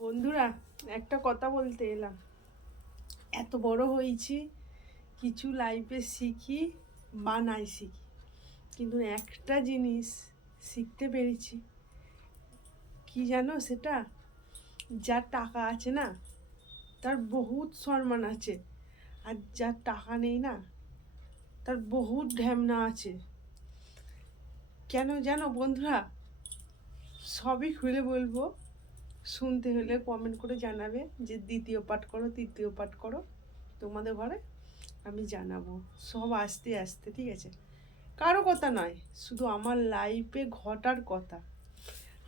বন্ধুরা, একটা কথা বলতে এলাম। এত বড় হয়েছি, কিছু লাইফে শিখি বা নাই শিখি, কিন্তু একটা জিনিস শিখতে পেরেছি। কি জানো সেটা? যার টাকা আছে না, তার বহুত সম্মান আছে। আর যার টাকা নেই না, তার বহুত ঢ্যামনা আছে। কেন জানো বন্ধুরা? সবই খুলে বলবো। শুনতে হলে কমেন্ট করে জানাবে যে দ্বিতীয় পাঠ করো, তৃতীয় পাঠ করো, তোমাদের ঘরে আমি জানাবো সব আস্তে আস্তে। ঠিক আছে? কারো কথা নয়, শুধু আমার লাইফে ঘটার কথা।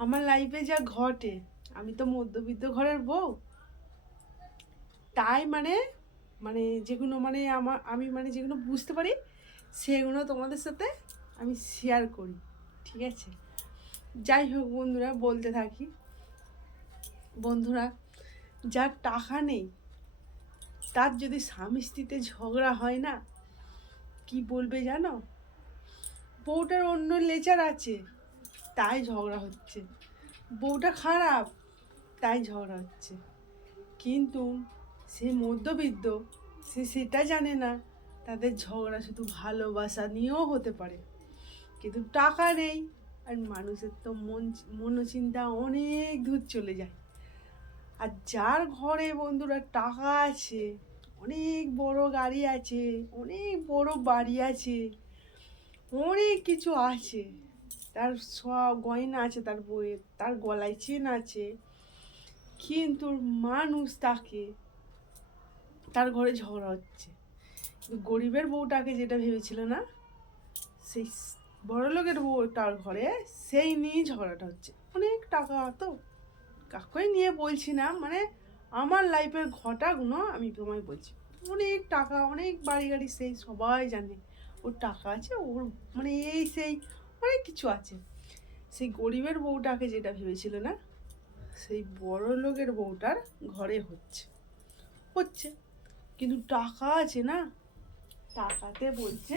আমার লাইফে যা ঘটে, আমি তো মধ্যবিত্ত ঘরের বউ, তাই মানে মানে যেগুলো আমি যেগুলো বুঝতে পারি, সেগুলো তোমাদের সাথে আমি শেয়ার করি। ঠিক আছে? যাই হোক বন্ধুরা, বলতে থাকি। বন্ধুরা, যার টাকা নেই, তার যদি স্বামী স্ত্রীতে ঝগড়া হয় না, কি বলবে জানো? বউটার অন্য লেচার আছে, তাই ঝগড়া হচ্ছে। বউটা খারাপ, তাই ঝগড়া হচ্ছে। কিন্তু সে মধ্যবিত্ত, সে সেটা জানে না। তাদের ঝগড়া শুধু ভালোবাসা নিয়েও হতে পারে, কিন্তু টাকা নেই। আর মানুষের তো মনোচিন্তা অনেক দূর চলে যায়। আর যার ঘরে বন্ধুরা টাকা আছে, অনেক বড় গাড়ি আছে, অনেক বড় বাড়ি আছে, অনেক কিছু আছে, তার সব গয়না আছে, তার বইয়ের, তার গলায় চেন আছে, কিন্তু মানুষ তাকে, তার ঘরে ঝগড়া হচ্ছে। গরিবের বউটাকে যেটা ভেবেছিল না, সেই বড়লোকের বউটার ঘরে সেই নিয়ে ঝগড়াটা হচ্ছে। অনেক টাকা তো, কাকুই নিয়ে বলছি না, মানে আমার লাইফের ঘটাগুলো আমি তোমায় বলছি। অনেক টাকা, অনেক বাড়ি গাড়ি, সেই সবাই জানে ওর টাকা আছে, ওর মানে এই সেই অনেক কিছু আছে। সেই গরিবের বউটাকে যেটা ভেবেছিল না, সেই বড় লোকের বউটার ঘরে হচ্ছে হচ্ছে কিন্তু টাকা আছে না, টাকাতে বলছে